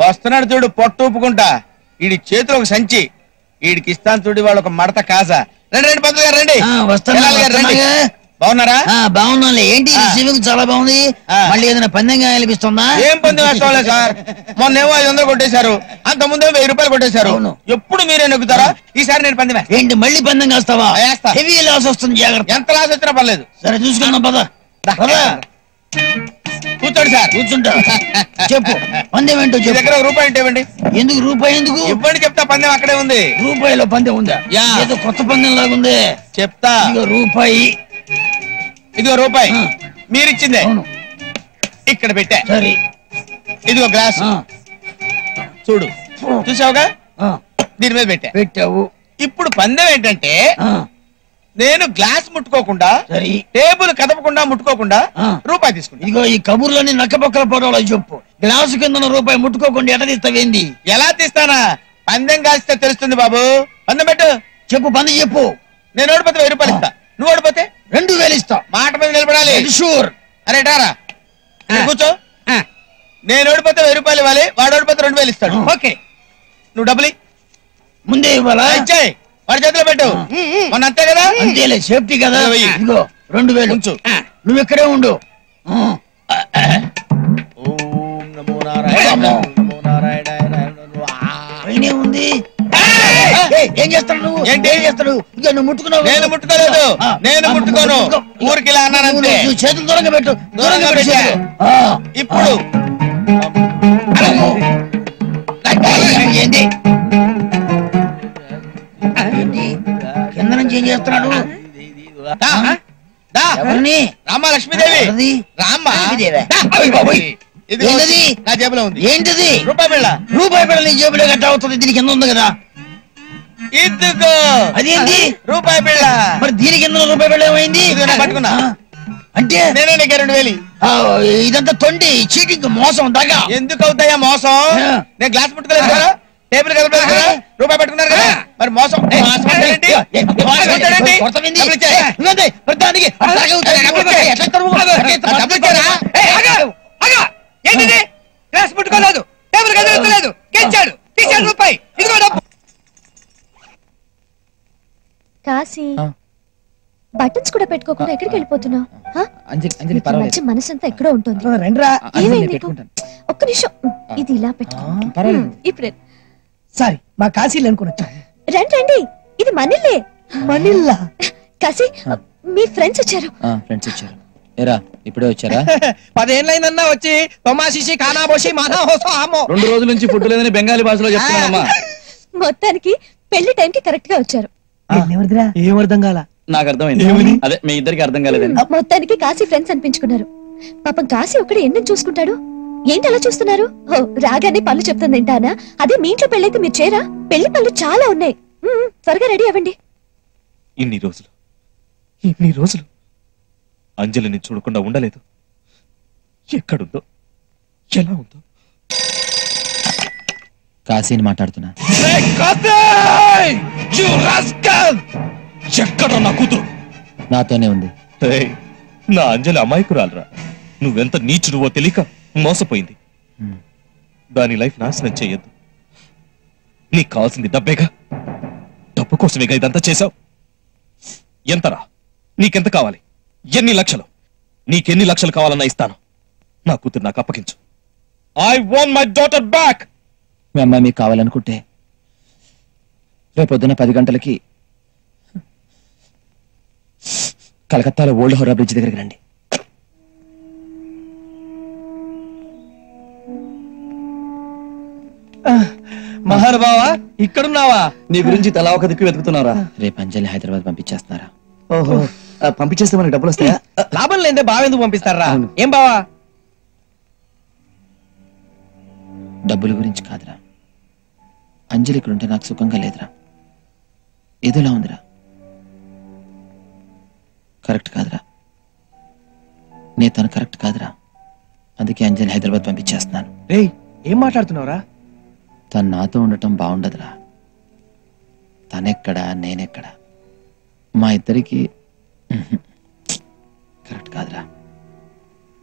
వస్తున్నాడు చూడు, పొట్టు ఊపుకుంటా. వీడి చేతిలో ఒక సంచి, వీడికి ఇస్తాను చూడు వాళ్ళు ఒక మడత కాసా. రండి రండి పంతులు గారు రండి. బాగున్నారా? బాగున్నా. ఏంటి స్విమ్మింగ్ చాలా బాగుంది. మళ్ళీ ఏదైనా పందెంగా అనిపిస్తుందా? ఏం పందెం వేసుకోవాలి సార్, మొన్నేమో 500 కొట్టేశారు, అంత ముందే 1000 రూపాయలు కొట్టేశారు. ఎప్పుడు మీరే నెగ్గుతారా? ఈసారి నేను పందెం. ఏంటి మళ్ళీ పందెం కాస్తావా? హెవీ లాస్ వస్తుంది, జాగ్రత్త. ఎంత లాస్ వచ్చినా పర్లేదు. సరే చూసుకుందాం పద. కూర్చోండి సార్. కూర్చుంటా. చెప్పు పందెం ఏంటో చెప్పు. దగ్గర రూపాయి అంటే ఇవ్వండి. ఎందుకు రూపాయి? ఎందుకు ఇవ్వండి చెప్తా. పందెం అక్కడే ఉంది. రూపాయిలో పందెం ఉందా? ఏదో కొత్త పందెం లాగుంది. చెప్తా. రూపాయి. ఇదిగో రూపాయి మీరిచ్చిందే, ఇక్కడ పెట్టా. సరే ఇదిగో గ్లాస్ చూడు, చూసావుగా, దీని మీద పెట్టావు. ఇప్పుడు పందెం ఏంటంటే నేను గ్లాస్ ముట్టుకోకుండా, టేబుల్ కదపకుండా ముట్టుకోకుండా రూపాయి తీసుకుంటా. ఇదిగో ఈ కబుర్లోని నక్కపక్కల పొడవలో చెప్పు. గ్లాసు కింద రూపాయి ముట్టుకోకుండా ఎట తీస్తావేంది? ఎలా తీస్తానా? పందెం కాస్తే తెలుస్తుంది బాబు. పందెం పెట్టు. చెప్పు పందెం చెప్పు. నేను ఓడిపోతే 1000 రూపాయలు ఇస్తా, నువ్వు ఓడిపోతే 2000 ఇస్తా. మాట మీద నిలబడాలి. షూర్. అరే టారా కూర్చో. నేను ఓడిపోతే 1000 రూపాయలు ఇవ్వాలి, వాడు ఓడిపోతే 2000 ఇస్తాడు. ఓకే, నువ్వు డబ్బులు ముందే ఇవ్వాలా? ఇచ్చాయి, వాడి చేతిలో పెట్టు. మొన్న అంతే కదా? అంతేలే, సేఫ్టీ కదా. ఇదిగో 2000 ఉంచు. నువ్వు ఇక్కడే ఉండు. ఉంది. ఏం చేస్తాడు నువ్వు? ఏం చేస్తాడు? ఇక నువ్వు ముట్టుకున్నావు. నేను ముట్టుకోలేదు, నేను ముట్టుకోను. ఊరికి ఇలా అన్నానంతే. చేతులు దూరంగా పెట్టు, దూరంగా పెట్టు. ఇప్పుడు ఏంటి కింద నుంచి ఏం చేస్తున్నాడు? రామా లక్ష్మీదేవి. రామ్మా నా జేబులో ఉంది. ఏంటిది? రూపాయి బిళ్ళ. రూపాయి బిళ్ళ నీ జేబులో గట్ట అవుతుంది. దీని కింద ఉంది కదా. ఇదిగో అదేంటి? రూపాయి బిళ్ళ. మరి దీని కింద రూపాయి బిళ్ళ ఏమైంది? పట్టుకున్నా అంటే నేనే 2000. ఇదంతా తొండి, చీటింగ్, మోసం, దగ్గర. ఎందుకు అవుతాయా మోసం? నేను గ్లాస్ ముట్టుకోలేదు కదా, టేబుల్ కదపలేదు కదా, రూపాయి పట్టుకున్నారు కదా, మరి మోసం. ఏంటిది? గ్లాస్ ముట్టుకోలేదు, టేబుల్ కదపలేదు, గెలిచాడు, తీసాడు రూపాయి. ఇదిగో డబ్బు. కాశీ, బటన్స్ కూడా పెట్టుకోకుండా ఎక్కడికి వెళ్ళిపోతున్నావు? మనసంతా ఎక్కడో ఉంటుంది. ఏమైంది? ఒక్క నిమిషం, ఇది ఇలా పెట్టుకో. ఇప్పుడు సారీ, మా కాశీలు అనుకుని వచ్చా. రండి రండి, ఇది మనిల్లే. మనిల్లా? కాశీ, మీ ఫ్రెండ్స్ వచ్చారు. ఫ్రెండ్స్ వచ్చారు. ఏరా ఇప్పుడే వచ్చారా? 10 ఏళ్ళైందన్నా వచ్చి తొమాషిషి కానాబోషి మానా హోసో ఆమో. 2 రోజుల నుంచి ఫుడ్ లేదని బెంగాలీ భాషలో చెప్తున్నానమ్మా. మొత్తానికి పెళ్లి టైంకి కరెక్ట్ గా వచ్చారు. ఏం అర్థం కాల? నాకు అర్థమైంది. అదే మీ ఇద్దరికి అర్థం కాలేదని. మొత్తానికి కాశీ ఫ్రెండ్స్ అనిపించుకున్నారు. పాపం కాశీ ఒక్కడే ఎన్ని చూసుకుంటాడు. ఏంటి అలా చూస్తున్నారు? రాగానే పళ్ళు చెప్తుంది ఏంటానా? అదే మీ ఇంట్లో పెళ్ళైతే మీరు చేరా? పెళ్లి పళ్ళు చాలా ఉన్నాయి. త్వరగా రెడీ అవ్వండి. ఇన్ని రోజులు అంజలిని చూడకుండా ఉండలేదు. ఎక్కడుందో, ఎలా ఉందో. కాశీని మాట్లాడుతున్నా. ఎక్కడ నా కూతురు? నాతోనే ఉంది. నా అంజలి అమాయకురాలరా. నువ్వెంత నీచుడువో తెలియక మోసపోయింది. దాని లైఫ్ నాశనం చెయ్యొద్దు. నీకు కావాల్సింది డబ్బేగా, డబ్బు కోసమేగా ఇదంతా చేశావు. ఎంతరా? నీకెంత కావాలి? ఎన్ని లక్షలు? నీకెన్ని లక్షలు కావాలన్నా ఇస్తాను. నా కూతురు నాకు అప్పగించు. I want my daughter back. మీ అమ్మాయి మీకు కావాలనుకుంటే రేపొద్దున 10 గంటలకి కలకత్తాలో ఓల్డ్ హౌరా బ్రిడ్జ్ దగ్గరికి రండి. మహానుభావా, ఇక్కడున్నావా? నీ గురించి తలా ఒక దిక్కు వెతుకుతున్నారా? రేపు అంజలి హైదరాబాద్ పంపించేస్తున్నారా? ఓహో, పంపించేస్తే మనకి డబ్బులు వస్తాయా? లాభం లేదే బావెందుకు పంపిస్తారా? ఏం బావా? డబ్బుల గురించి కాదురా, అంజలి ఇక్కడుంటే నాకు సుఖంగా లేదురా. ఏదోలా ఉందిరా. కరెక్ట్ కాదురా, నే తను కరెక్ట్ కాదురా. అందుకే అంజలి హైదరాబాద్ పంపించేస్తున్నాను. రేయ్, ఏం మాట్లాడుతున్నావురా? తను నాతో ఉండటం బాగుండదురా. తనెక్కడా నేనెక్కడా, మా ఇద్దరికి కరెక్ట్ కాదురా.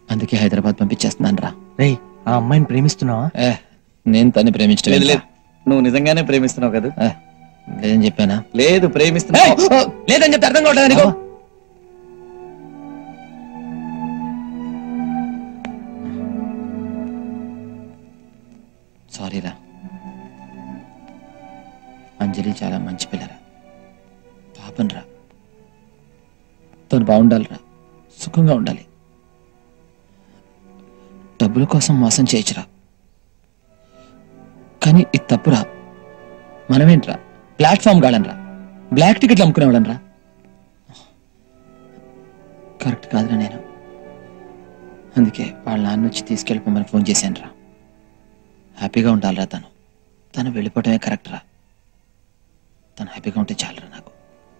అందుకే హైదరాబాద్ పంపించేస్తున్నాను రా. రేయ్, ఆ అమ్మాయిని ప్రేమిస్తున్నావా? నేను తన్ని ప్రేమించడం లేదు లేదు, నువ్వు నిజంగానే ప్రేమిస్తున్నావు కదా? లేదని చెప్పానా? లేదు, ప్రేమిస్తున్నావు. లేదని చెప్తే అర్థం కావట్లేదు నీకు. సారీరా, అంజలి చాలా మంచి పిల్లరా, పాపనరా. తను బాగుండాలిరా, సుఖంగా ఉండాలి. డబ్బుల కోసం మోసం చేయొచ్చురా, కానీ ఇది తప్పురా. మనమేంట్రా ప్లాట్ఫామ్ గాడనరా, బ్లాక్ టికెట్లు అమ్ముకునేవాడనరా. కరెక్ట్ కాదురా నేను. అందుకే వాళ్ళ నాన్న వచ్చి తీసుకెళ్ళిపోమని ఫోన్ చేశాను రా. హ్యాపీగా ఉండాలిరా తను వెళ్ళిపోవటమే కరెక్ట్ రా. తను హ్యాపీగా ఉంటే చాలరా నాకు.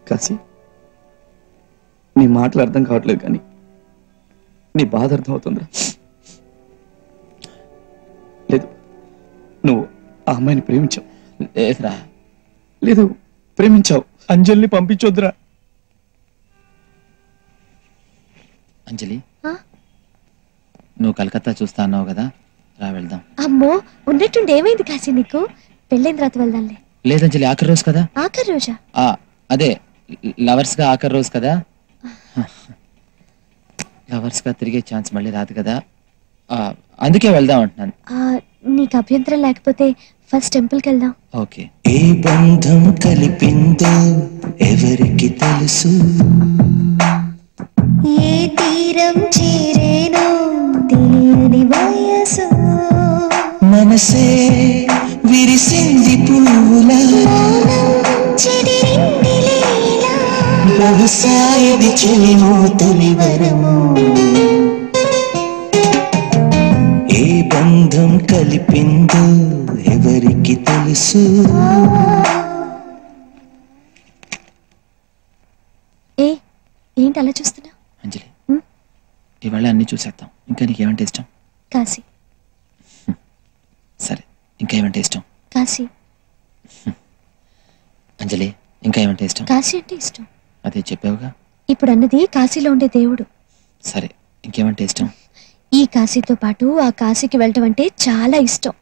కాశీ, నీ మాటలు అర్థం కావట్లేదు, కానీ నీ బాధ అర్థం అవుతుందిరా. లేదు, నువ్వు ఆ అమ్మాయిని ప్రేమించావు. లేదురా. లేదు, ప్రేమించావు. అంజలిని పంపించొద్దురా. అంజలి, నువ్వు కలకత్తా చూస్తా అన్నావు కదా, రా వెళ్దాం. అమ్మో, ఉన్నట్టుండి ఏమైంది కాశీ నీకు? పెళ్ళైన తర్వాత వెళ్దాంలే. లేదంజలి, ఆఖరి రోజు కదా. ఆఖరి రోజా? అదే లవర్స్ గా ఆఖరి రోజు కదా. లవర్స్ గా తిరిగే ఛాన్స్ మళ్ళీ రాదు కదా, అందుకే వెళ్దాం అంటున్నాను. నీకు అభ్యంతరం లేకపోతే ఫస్ట్ టెంపుల్కి వెళ్దాం. ఓకే. ఏ బంధం కలిపిందో ఎవరికి తెలుసు, ఏ తీరం చేరేనో తెలియని వయసు, మనసే విరిసింది పువ్వులా, బహుశా ఇది చెలిమో తొలి వరము. ఏ బంధం కలిపిందో ఎవరికి తెలుసు. ఏంటి అలా చూస్తున్నావు? అంజలి, ఇవాళ అన్ని చూసేద్దాం. ఇంకా నీకేమంటే ఇష్టం? కాశీ. సరే, ఇంకా ఏమంటే ఇష్టం? కాశీ. అంజలి, ఇంకా ఏమంటే ఇష్టం? కాశీ అంటే ఇష్టం. అదే చెప్పావుగా. ఇప్పుడు అన్నది కాశీలో ఉండే దేవుడు. సరే, ఇంకేమంటే ఇష్టం? ఈ కాశీతో పాటు ఆ కాశీకి వెళ్ళటం అంటే చాలా ఇష్టం.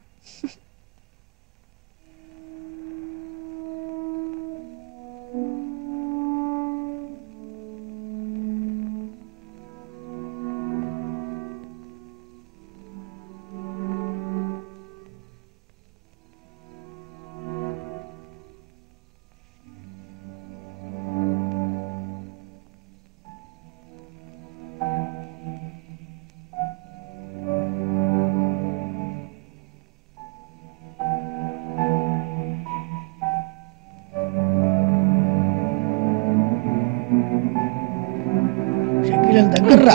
దగ్గర్రా.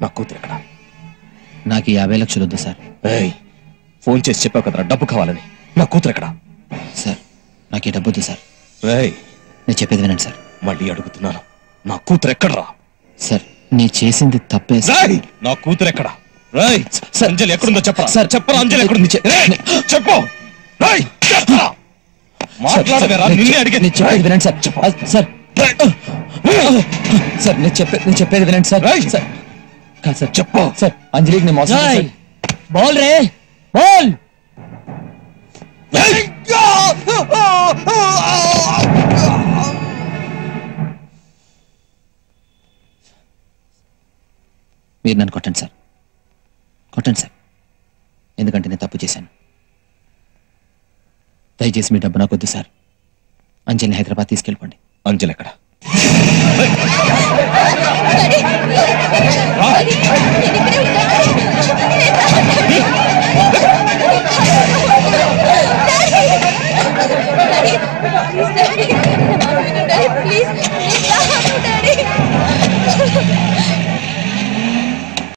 నా కూతురు ఎక్కడ? నాకు 50 లక్షలు వద్దు సార్. ఫోన్ చేసి చెప్పావు కదరా డబ్బు కావాలని. నా కూతురు ఎక్కడ? సార్, నాకు ఈ డబ్బు వద్దు సార్. నేను చెప్పేది వినండి సార్. మళ్ళీ అడుగుతున్నాను, నా కూతురు ఎక్కడరా? సార్, నీ చేసింది తప్పే. నా కూతురు ఎక్కడ? అంజలి ఎక్కడుందో చెప్పరా? సార్, చెప్పరా అంజలి ఎక్కడుంది? చెప్పు. మాట్లాడవేరా? నిన్నే అడిగి. చెప్పేది వినండి సార్. సార్, సార్ నేను చెప్పేది వినండి సార్. సార్ కాదు సార్, చెప్పు. సార్ అంజలికి నేను మోసం చేశాను. బోల్ రే బోల్. మీరు నన్ను కొట్టండి సార్, కొట్టండి సార్, ఎందుకంటే నేను తప్పు చేశాను. దయచేసి మీ డబ్బు నాకు వద్దు సార్. అంజలిని హైదరాబాద్ తీసుకెళ్ళిపోండి. అంజలి ఎక్కడ? నేను ఇక్కడే